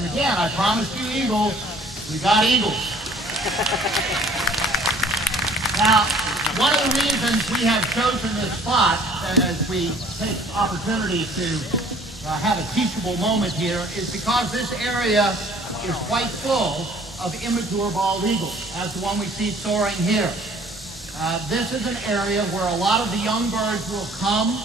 And again, I promised you eagles. We got eagles. Now, one of the reasons we have chosen this spot as we take opportunity to have a teachable moment here is because this area is quite full of immature bald eagles, as the one we see soaring here. This is an area where a lot of the young birds will come.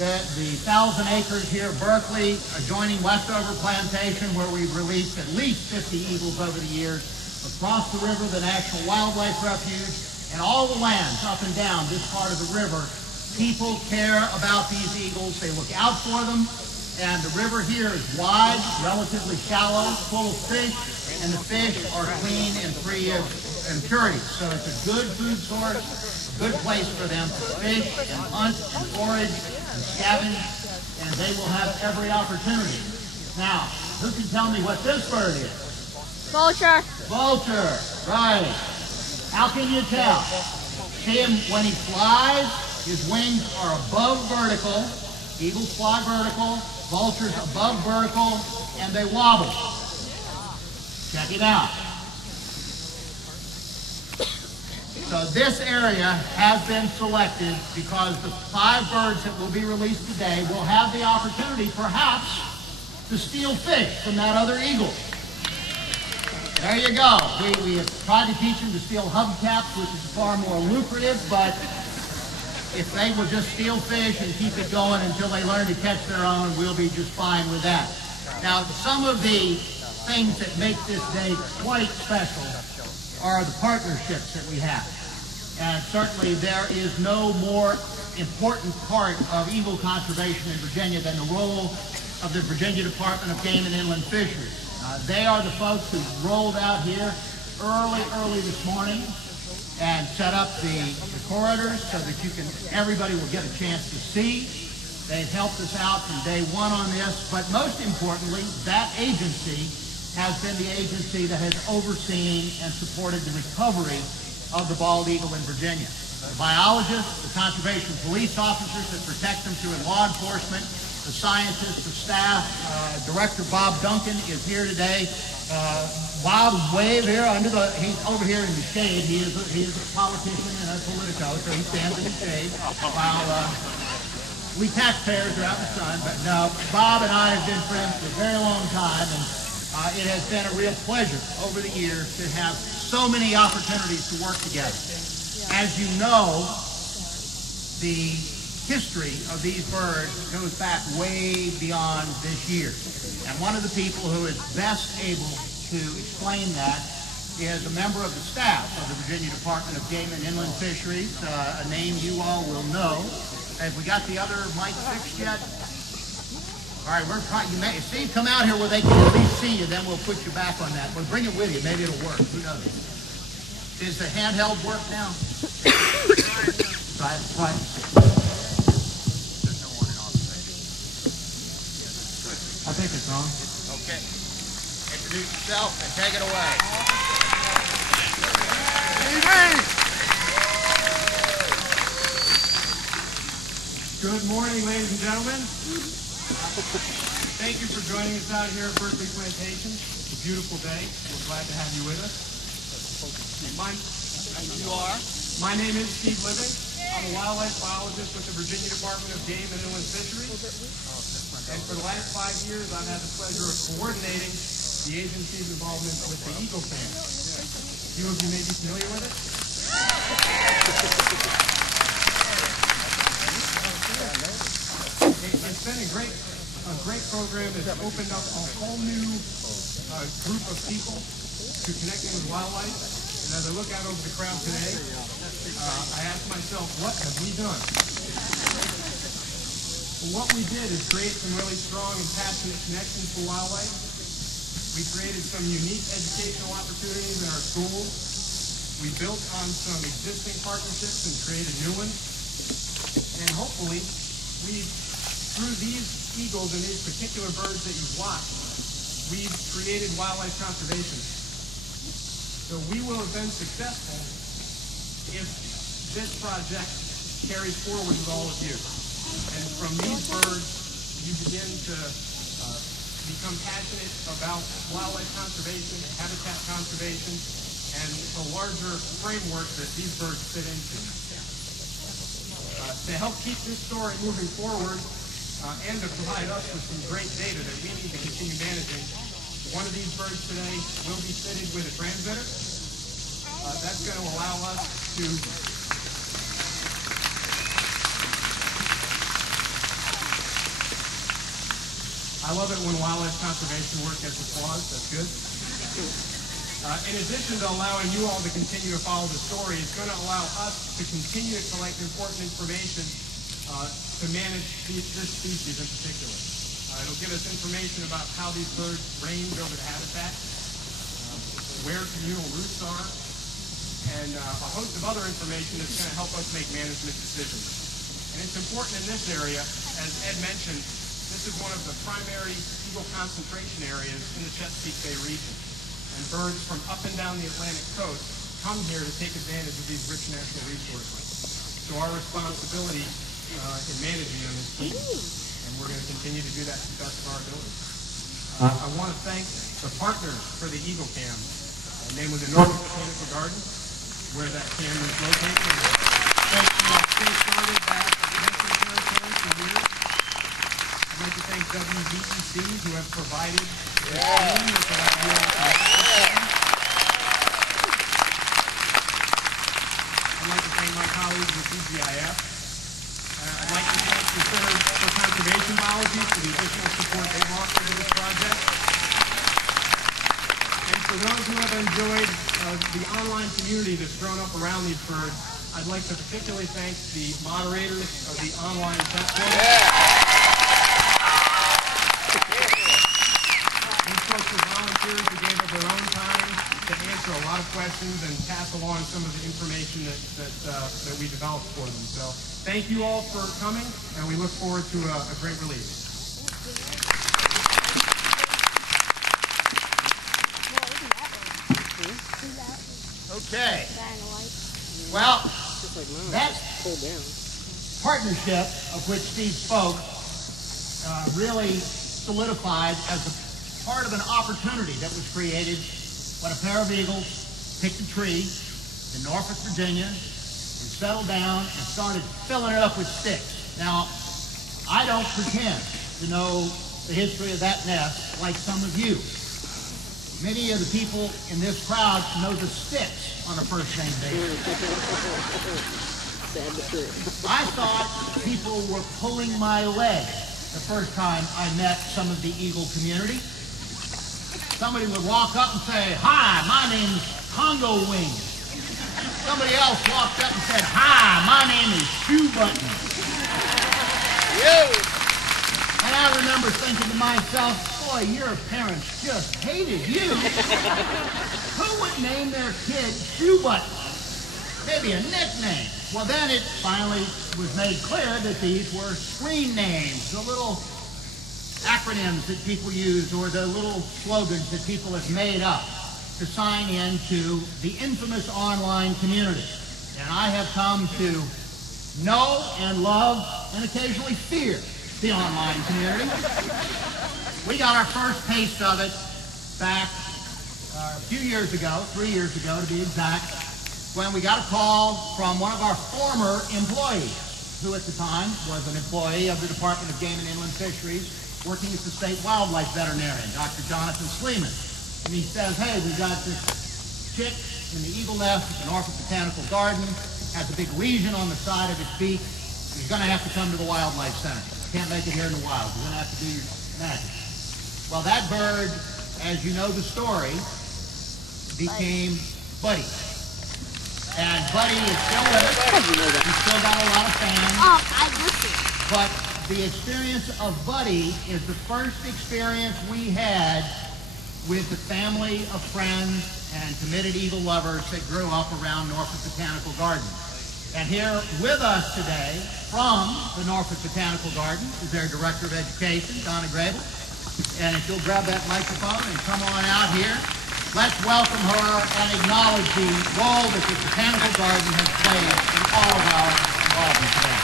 The 1,000 acres here, Berkeley, adjoining Westover Plantation, where we've released at least 50 eagles over the years. Across the river, the National Wildlife Refuge, and all the lands up and down this part of the river. People care about these eagles. They look out for them. And the river here is wide, relatively shallow, full of fish, and the fish are clean and free of impurities. So it's a good food source, a good place for them to fish and hunt and forage and scavenge, and they will have every opportunity. Now, who can tell me what this bird is? Vulture. Vulture, right. How can you tell? See him when he flies, his wings are above vertical. Eagles fly vertical, vultures above vertical, and they wobble. Check it out. So this area has been selected because the 5 birds that will be released today will have the opportunity, perhaps, to steal fish from that other eagle. There you go. We have tried to teach them to steal hubcaps, which is far more lucrative, but if they will just steal fish and keep it going until they learn to catch their own, we'll be just fine with that. Now, some of the things that make this day quite special are the partnerships that we have. And certainly there is no more important part of eagle conservation in Virginia than the role of the Virginia Department of Game and Inland Fisheries. They are the folks who rolled out here early this morning and set up the corridors so that everybody will get a chance to see. They've helped us out from day one on this, but most importantly, that agency has been the agency that has overseen and supported the recovery of the bald eagle in Virginia. The biologists, the conservation police officers that protect them through law enforcement, the scientists, the staff, Director Bob Duncan is here today. Bob, wave here he's over here in the shade. He is a politician and a politico, so he stands in the shade while we taxpayers are out in the sun. But no, Bob and I have been friends for a very long time, and it has been a real pleasure over the years to have so many opportunities to work together. As you know, the history of these birds goes back way beyond this year. And one of the people who is best able to explain that is a member of the staff of the Virginia Department of Game and Inland Fisheries, a name you all will know. Have we got the other mic fixed yet? All right, Steve, come out here where they can at least see you, then we'll put you back on that. We'll bring it with you. Maybe it'll work. Who knows? Is the handheld work now? Try it. There's no one in office. I think it's on. Okay. Introduce yourself and take it away. Good morning, ladies and gentlemen. Thank you for joining us out here at Berkeley Plantation. It's a beautiful day. We're glad to have you with us. My name is Steve Living. I'm a wildlife biologist with the Virginia Department of Game and Inland Fisheries. And for the last 5 years, I've had the pleasure of coordinating the agency's involvement with the eagle family. A few of you may be familiar with it. It's been a great program. It's opened up a whole new group of people to connecting with wildlife. And as I look out over the crowd today, I ask myself, what have we done? Well, what we did is create some really strong and passionate connections for wildlife. We created some unique educational opportunities in our schools. We built on some existing partnerships and created new ones. And hopefully, through these eagles and these particular birds that you've watched, we've created wildlife conservation. So we will have been successful if this project carries forward with all of you. And from these birds, you begin to become passionate about wildlife conservation, habitat conservation, and the larger framework that these birds fit into. To help keep this story moving forward and to provide us with some great data that we need to continue managing, one of these birds today will be fitted with a transmitter. That's going to allow us to I love it when wildlife conservation work gets applause. That's good. In addition to allowing you all to continue to follow the story, it's going to allow us to continue to collect important information to manage this species in particular. It'll give us information about how these birds range over the habitat, where communal roots are, and a host of other information that's going to help us make management decisions. And it's important in this area, as Ed mentioned, this is one of the primary eagle concentration areas in the Chesapeake Bay region. And birds from up and down the Atlantic coast come here to take advantage of these rich natural resources. So our responsibility in managing them is key. And we're going to continue to do that to the best of our ability. I want to thank the partners for the Eagle Cam, namely the Norfolk Botanical Garden, where that cam is located. Safeguarded that Western territory for years. I'd like to thank WVEC, who have provided the team with that year. I'd like to thank my colleagues at CGIF. I'd like to thank the Center for Conservation Biology for the additional support they've offered to this project. And for those who have enjoyed the online community that's grown up around these birds, I'd like to particularly thank the moderators of the online chat forum. These folks are volunteers who gave up their own time to answer a lot of questions and pass along some of the information that we developed for them. So thank you all for coming, and we look forward to a great release. Okay. Well, that partnership of which Steve spoke really solidified as a part of an opportunity that was created when a pair of eagles picked a tree in Norfolk, Virginia, and settled down and started filling it up with sticks. Now, I don't pretend to know the history of that nest like some of you. Many of the people in this crowd know the sticks on a first-name basis. I thought people were pulling my leg the first time I met some of the eagle community. Somebody would walk up and say, "Hi, my name's Congo Wing." Somebody else walked up and said, "Hi, my name is Shoe Button." And I remember thinking to myself, boy, your parents just hated you. Who would name their kid Shoe Button? Maybe a nickname. Well, then it finally was made clear that these were screen names, the little acronyms that people use or the little slogans that people have made up to sign into the infamous online community. And I have come to know and love and occasionally fear the online community. We got our first taste of it back a few years ago, 3 years ago to be exact, when we got a call from one of our former employees, who at the time was an employee of the Department of Game and Inland Fisheries, working as the state wildlife veterinarian, Dr. Jonathan Sleeman. And he says, "Hey, we got this chick in the eagle nest at the Norfolk Botanical Garden, has a big lesion on the side of its beak, and he's going to have to come to the Wildlife Center. Can't make it here in the wild. You're going to have to do your magic." Well, that bird, as you know the story, became Buddy. And Buddy is still with us. He's still got a lot of fans. I listen. But the experience of Buddy is the first experience we had with the family of friends and committed eagle lovers that grew up around Norfolk Botanical Garden. And here with us today from the Norfolk Botanical Garden is their Director of Education, Donna Krabill. And if you'll grab that microphone and come on out here, let's welcome her and acknowledge the role that the Botanical Garden has played in all of our involvement today.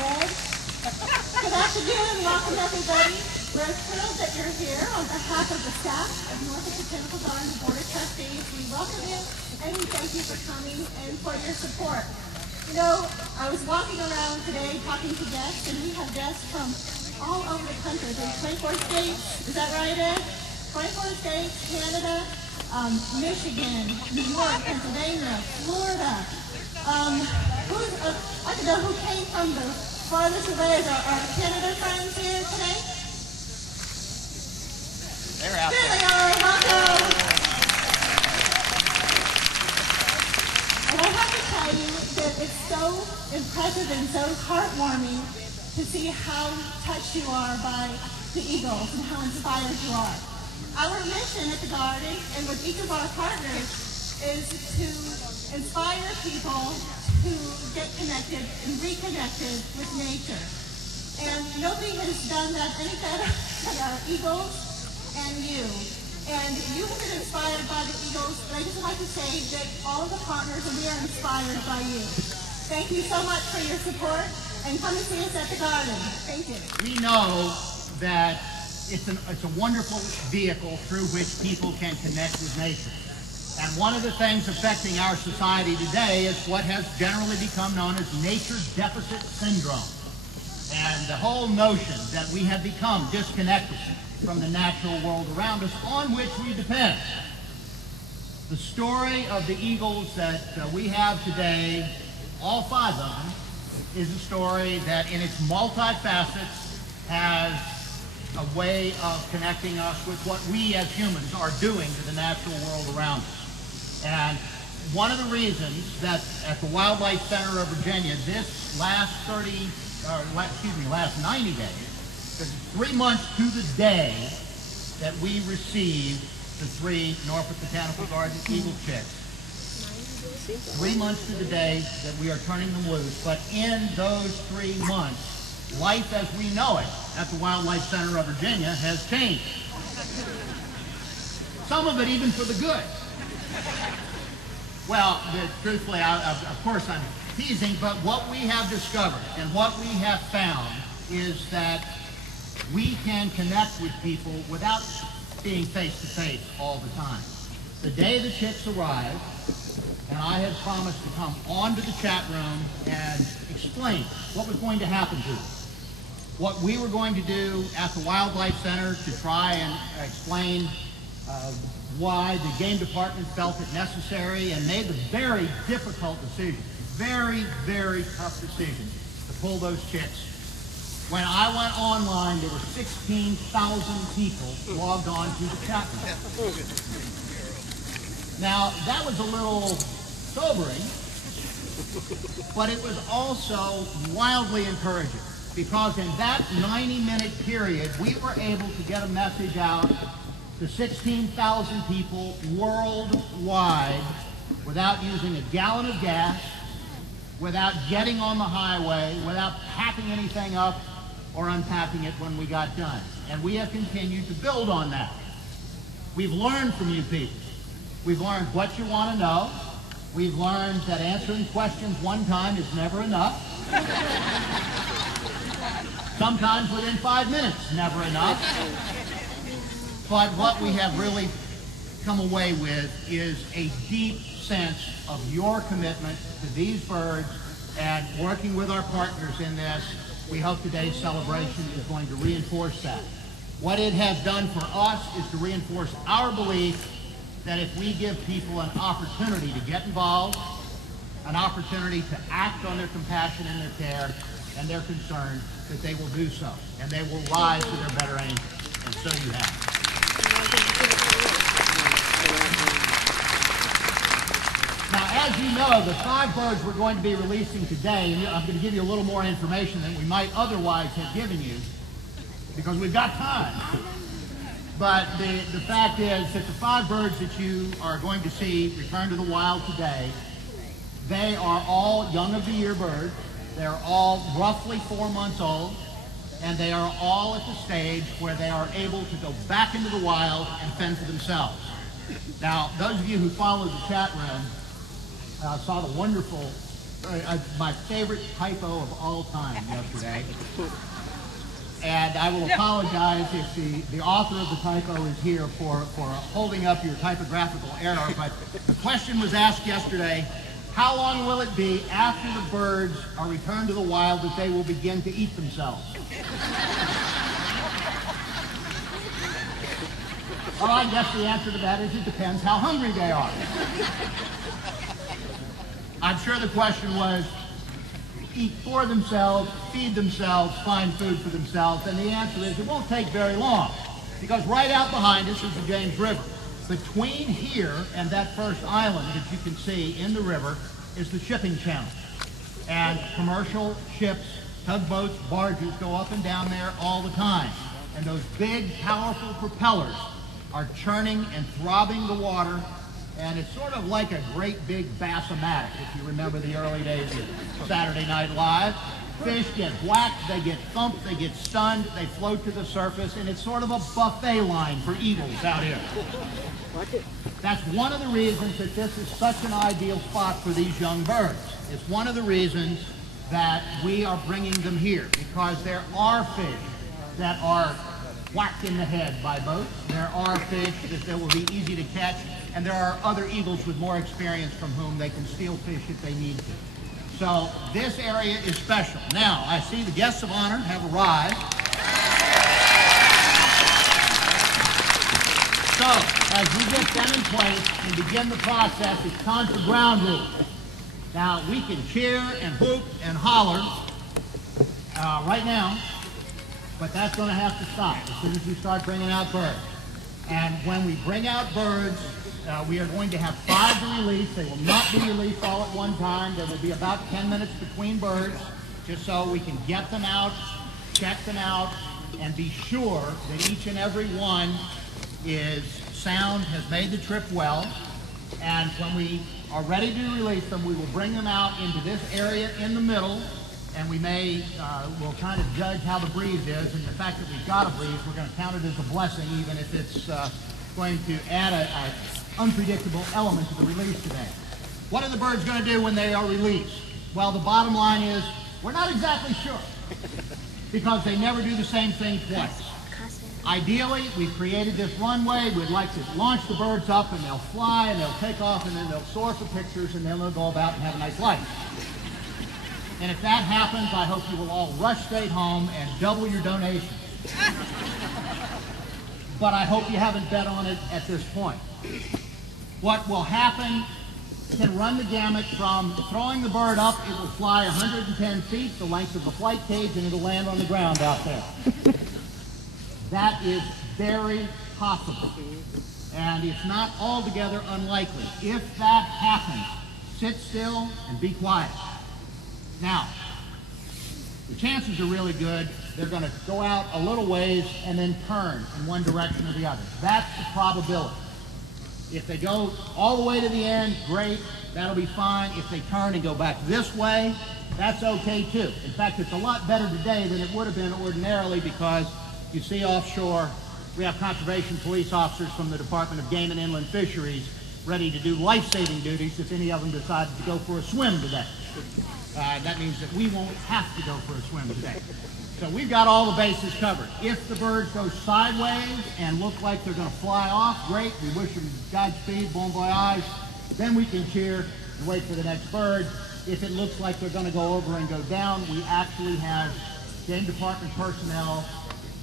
Red. Good afternoon, welcome everybody. We're thrilled that you're here. On behalf of the staff of Norfolk Botanical Garden Board of Trustees, we welcome you and we thank you for coming and for your support. You know, I was walking around today talking to guests, and we have guests from all over the country. There's 24 states, is that right, Ed? 24 states, Canada, Michigan, New York, Pennsylvania, Florida. I don't know who came from the farthest away. Is our Canada friends here today? They're out There there. they are, welcome. And I have to tell you that it's so impressive and so heartwarming to see how touched you are by the eagles and how inspired you are. Our mission at the garden and with each of our partners is to inspire people to get connected and reconnected with nature. And nobody has done that any better than our eagles and you. And you have been inspired by the eagles, but I just like to say that all of the partners, and we are inspired by you. Thank you so much for your support, and come and see us at the garden. Thank you. We know that it's a wonderful vehicle through which people can connect with nature. And one of the things affecting our society today is what has generally become known as nature deficit syndrome. And the whole notion that we have become disconnected from the natural world around us on which we depend. The story of the eagles that we have today, all 5 of them, is a story that in its multi-facets has a way of connecting us with what we as humans are doing to the natural world around us. And one of the reasons that at the Wildlife Center of Virginia, this last 90 days, 3 months to the day that we received the 3 Norfolk Botanical Garden eagle chicks. 3 months to the day that we are turning them loose, but in those 3 months, life as we know it at the Wildlife Center of Virginia has changed. Some of it even for the good. Well, truthfully, of course I'm teasing, but what we have discovered and what we have found is that we can connect with people without being face-to-face all the time. The day the chicks arrived, and I had promised to come onto the chat room and explain what was going to happen to them. What we were going to do at the Wildlife Center to try and explain why the game department felt it necessary and made the very difficult decision, very, very tough decision to pull those chicks. When I went online, there were 16,000 people logged on to the chat room. Now, that was a little sobering, but it was also wildly encouraging, because in that 90-minute period, we were able to get a message out to 16,000 people worldwide without using a gallon of gas, without getting on the highway, without packing anything up or unpacking it when we got done. And we have continued to build on that. We've learned from you people. We've learned what you want to know. We've learned that answering questions one time is never enough. Sometimes within 5 minutes, never enough. But what we have really come away with is a deep sense of your commitment to these birds, and working with our partners in this, we hope today's celebration is going to reinforce that. What it has done for us is to reinforce our belief that if we give people an opportunity to get involved, an opportunity to act on their compassion and their care and their concern, that they will do so, and they will rise to their better angels, and so you have. Now, as you know, the 5 birds we're going to be releasing today, and I'm going to give you a little more information than we might otherwise have given you, because we've got time. But the fact is that the 5 birds that you are going to see return to the wild today, they are all young of the year birds. They're all roughly 4 months old, and they are all at the stage where they are able to go back into the wild and fend for themselves. Now, those of you who follow the chat room saw the wonderful my favorite typo of all time yesterday. And I will apologize if the author of the typo is here for holding up your typographical error, but the question was asked yesterday, how long will it be after the birds are returned to the wild that they will begin to eat themselves? Well, I guess the answer to that is it depends how hungry they are. I'm sure the question was, eat for themselves, feed themselves, find food for themselves, and the answer is it won't take very long, because right out behind us is the James River. Between here and that first island that you can see in the river is the shipping channel. And commercial ships, tugboats, barges go up and down there all the time. And those big, powerful propellers are churning and throbbing the water, and it's sort of like a great big bass-o-matic, if you remember the early days of Saturday Night Live. Fish get whacked, they get thumped, they get stunned, they float to the surface, and it's sort of a buffet line for eagles out here. That's one of the reasons that this is such an ideal spot for these young birds. It's one of the reasons that we are bringing them here, because there are fish that are whacked in the head by boats. There are fish that will be easy to catch, and there are other eagles with more experience from whom they can steal fish if they need to. So this area is special. Now, I see the guests of honor have arrived. So, as we get them in place and begin the process, it's time for ground rules. Now, we can cheer and whoop and holler right now, but that's going to have to stop as soon as we start bringing out birds. And when we bring out birds, we are going to have 5 to release. They will not be released all at one time. There will be about 10 minutes between birds, just so we can get them out, check them out, and be sure that each and every one is sound, has made the trip well. And when we are ready to release them, we will bring them out into this area in the middle, and we may, we'll kind of judge how the breeze is, and the fact that we've got a breeze, we're going to count it as a blessing, even if it's going to add an unpredictable element to the release today. What are the birds going to do when they are released? Well, the bottom line is, we're not exactly sure, because they never do the same thing twice. Ideally, we've created this runway. We'd like to launch the birds up, and they'll fly, and they'll take off, and then they'll soar for pictures, and then they'll go about and have a nice life. And if that happens, I hope you will all rush straight home and double your donations. But I hope you haven't bet on it at this point. What will happen can run the gamut from throwing the bird up. It will fly 110 feet, the length of the flight cage, and it'll land on the ground out there. That is very possible, and it's not altogether unlikely. If that happens, sit still and be quiet. Now, the chances are really good. They're going to go out a little ways and then turn in one direction or the other. That's the probability. If they go all the way to the end, great, that'll be fine. If they turn and go back this way, that's okay too. In fact, it's a lot better today than it would have been ordinarily, because you see offshore, we have conservation police officers from the Department of Game and Inland Fisheries ready to do life-saving duties if any of them decided to go for a swim today. That means that we won't have to go for a swim today. So we've got all the bases covered. If the birds go sideways and look like they're going to fly off, great. We wish them Godspeed, bon voyage. Then we can cheer and wait for the next bird. If it looks like they're going to go over and go down, we actually have Game Department personnel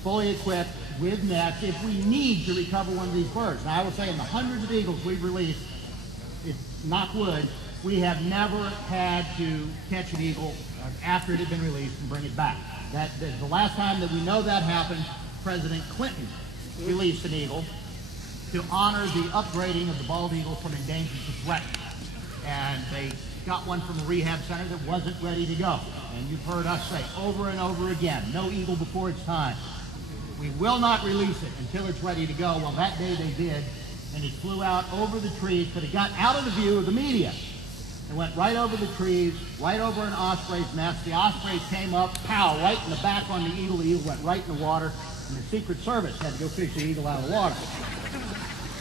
fully equipped with nets if we need to recover one of these birds. Now, I will say in the hundreds of eagles we've released, knock wood, we have never had to catch an eagle after it had been released and bring it back. The last time that we know that happened, President Clinton released an eagle to honor the upgrading of the bald eagle from endangered to threatened. And they got one from a rehab center that wasn't ready to go. And you've heard us say over and over again, no eagle before its time. We will not release it until it's ready to go. Well, that day they did, and it flew out over the trees, but it got out of the view of the media. It went right over the trees, right over an osprey's nest. The osprey came up, pow, right in the back on the eagle. The eagle went right in the water, and the Secret Service had to go fish the eagle out of the water.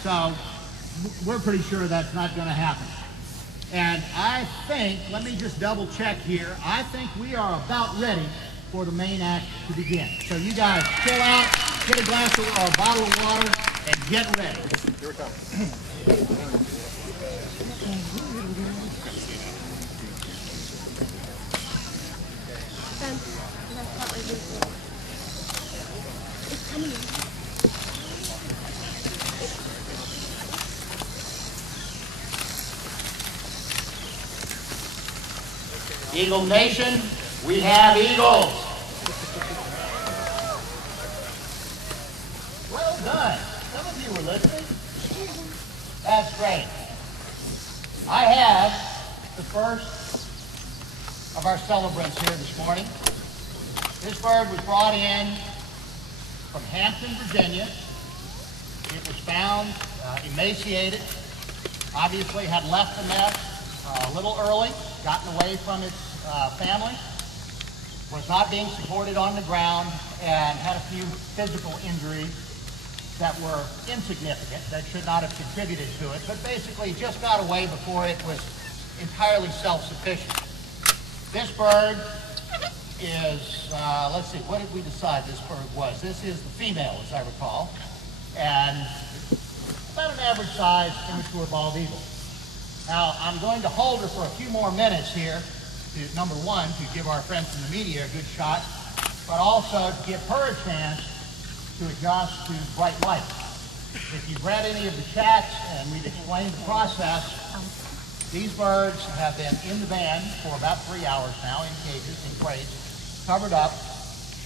So we're pretty sure that's not going to happen. And I think, let me just double check here, I think we are about ready for the main act to begin. So you guys chill out, get a glass of a bottle of water, and get ready. Here it comes. Eagle Nation, we have eagles. Well done. Some of you were listening. That's great. I have the first of our celebrants here this morning. This bird was brought in from Hampton, Virginia. It was found emaciated, obviously had left the nest a little early, gotten away from its family, was not being supported on the ground, and had a few physical injuries that were insignificant, that should not have contributed to it, but basically just got away before it was entirely self-sufficient. This bird is, let's see, what did we decide this bird was? This is the female, as I recall, and about an average size immature bald eagle. Now, I'm going to hold her for a few more minutes here, to, number one, to give our friends in the media a good shot, but also to give her a chance to adjust to bright light. If you've read any of the chats and we've explained the process, these birds have been in the van for about 3 hours now, in cages, in crates, covered up,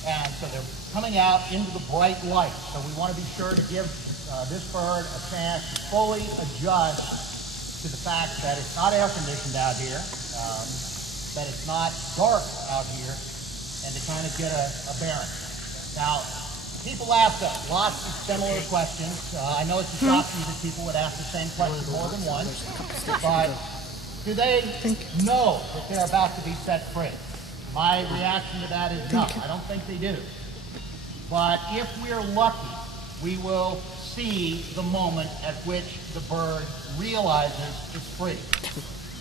and so they're coming out into the bright light. So we want to be sure to give this bird a chance to fully adjust to the fact that it's not air conditioned out here, that it's not dark out here, and to kind of get a bearing. Now, people ask us lots of similar questions. I know it's a shock to you that people would ask the same question more than once, but do they know that they're about to be set free? My reaction to that is no, I don't think they do. But if we're lucky, we will see the moment at which the bird realizes it's free.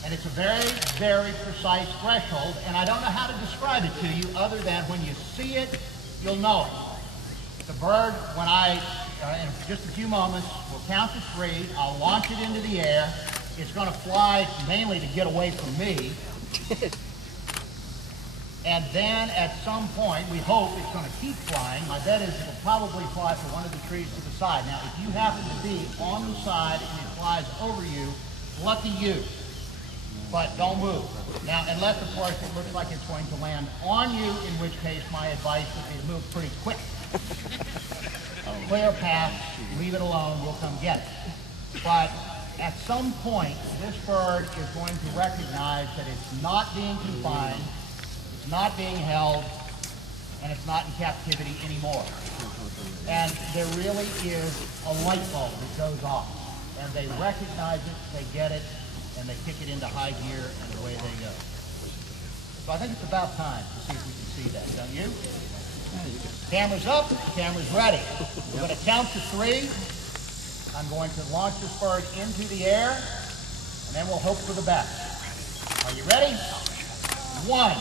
And it's a very, very precise threshold, and I don't know how to describe it to you other than when you see it, you'll know it. The bird, when in just a few moments, will count to 3, I'll launch it into the air, it's going to fly mainly to get away from me, and then at some point, we hope it's going to keep flying. My bet is it'll probably fly for one of the trees to the side. Now, if you happen to be on the side and it flies over you, lucky you. But don't move. Now, unless, of course, it looks like it's going to land on you, in which case my advice would be to move pretty quick. Clear path, leave it alone, we'll come get it. But at some point, this bird is going to recognize that it's not being confined, it's not being held, and it's not in captivity anymore. And there really is a light bulb that goes off. And they recognize it, they get it, and they kick it into high gear, and away they go. So I think it's about time to see if we can see that, don't you? Camera's up, camera's ready. We're going to count to 3. I'm going to launch this bird into the air, and then we'll hope for the best. Are you ready? 1,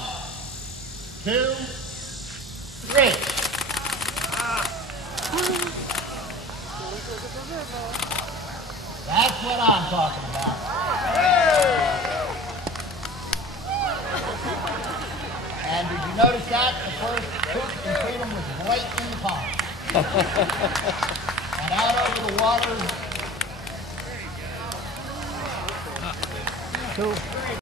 2, 3. That's what I'm talking about. And did you notice that? The first poop and freedom was right in the pond. And out over the water. Cool.